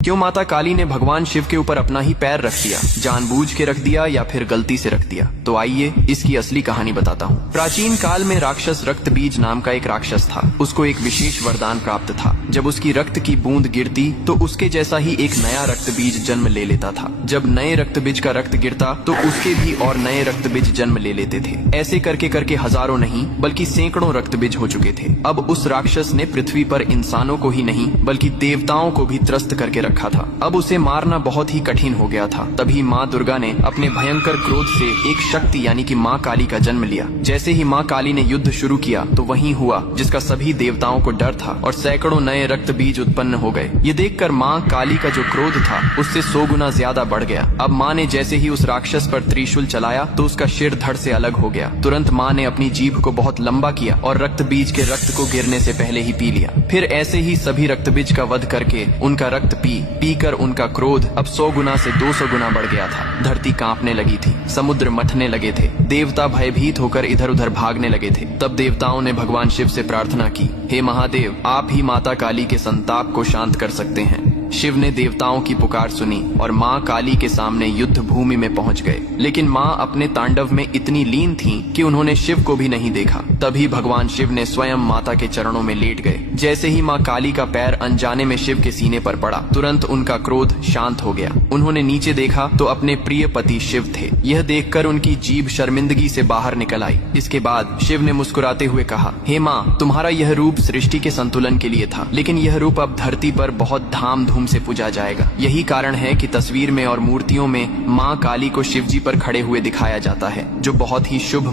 क्यों माता काली ने भगवान शिव के ऊपर अपना ही पैर रख दिया? जानबूझ के रख दिया या फिर गलती से रख दिया? तो आइए इसकी असली कहानी बताता हूँ। प्राचीन काल में राक्षस रक्तबीज नाम का एक राक्षस था। उसको एक विशेष वरदान प्राप्त था। जब उसकी रक्त की बूंद गिरती तो उसके जैसा ही एक नया रक्तबीज जन्म ले लेता था। जब नए रक्तबीज का रक्त गिरता तो उसके भी और नए रक्तबीज जन्म ले लेते थे। ऐसे करके करके हजारों नहीं बल्कि सैकड़ों रक्तबीज हो चुके थे। अब उस राक्षस ने पृथ्वी पर इंसानों को ही नहीं बल्कि देवताओं को भी त्रस्त करके रखा था। अब उसे मारना बहुत ही कठिन हो गया था। तभी माँ दुर्गा ने अपने भयंकर क्रोध से एक शक्ति यानी कि माँ काली का जन्म लिया। जैसे ही माँ काली ने युद्ध शुरू किया तो वही हुआ जिसका सभी देवताओं को डर था और सैकड़ों नए रक्त बीज उत्पन्न हो गए। ये देखकर माँ काली का जो क्रोध था उससे 100 गुना ज्यादा बढ़ गया। अब माँ ने जैसे ही उस राक्षस पर त्रिशूल चलाया तो उसका सिर धड़ से अलग हो गया। तुरंत माँ ने अपनी जीभ को बहुत लंबा किया और रक्त बीज के रक्त को गिरने से पहले ही पी लिया। फिर ऐसे ही सभी रक्त बीज का वध करके उनका रक्त पी कर उनका क्रोध अब 100 गुना से 200 गुना बढ़ गया था। धरती कांपने लगी थी, समुद्र मथने लगे थे, देवता भयभीत होकर इधर उधर भागने लगे थे। तब देवताओं ने भगवान शिव से प्रार्थना की, हे महादेव, आप ही माता काली के संताप को शांत कर सकते हैं। शिव ने देवताओं की पुकार सुनी और माँ काली के सामने युद्ध भूमि में पहुंच गए। लेकिन माँ अपने तांडव में इतनी लीन थीं कि उन्होंने शिव को भी नहीं देखा। तभी भगवान शिव ने स्वयं माता के चरणों में लेट गए। जैसे ही माँ काली का पैर अनजाने में शिव के सीने पर पड़ा, तुरंत उनका क्रोध शांत हो गया। उन्होंने नीचे देखा तो अपने प्रिय पति शिव थे। यह देखकर उनकी जीभ शर्मिंदगी से बाहर निकल आई। इसके बाद शिव ने मुस्कुराते हुए कहा, हे माँ, तुम्हारा यह रूप सृष्टि के संतुलन के लिए था, लेकिन यह रूप अब धरती पर बहुत धाम से पूजा जाएगा। यही कारण है कि तस्वीर में और मूर्तियों में माँ काली को शिवजी पर खड़े हुए दिखाया जाता है, जो बहुत ही शुभ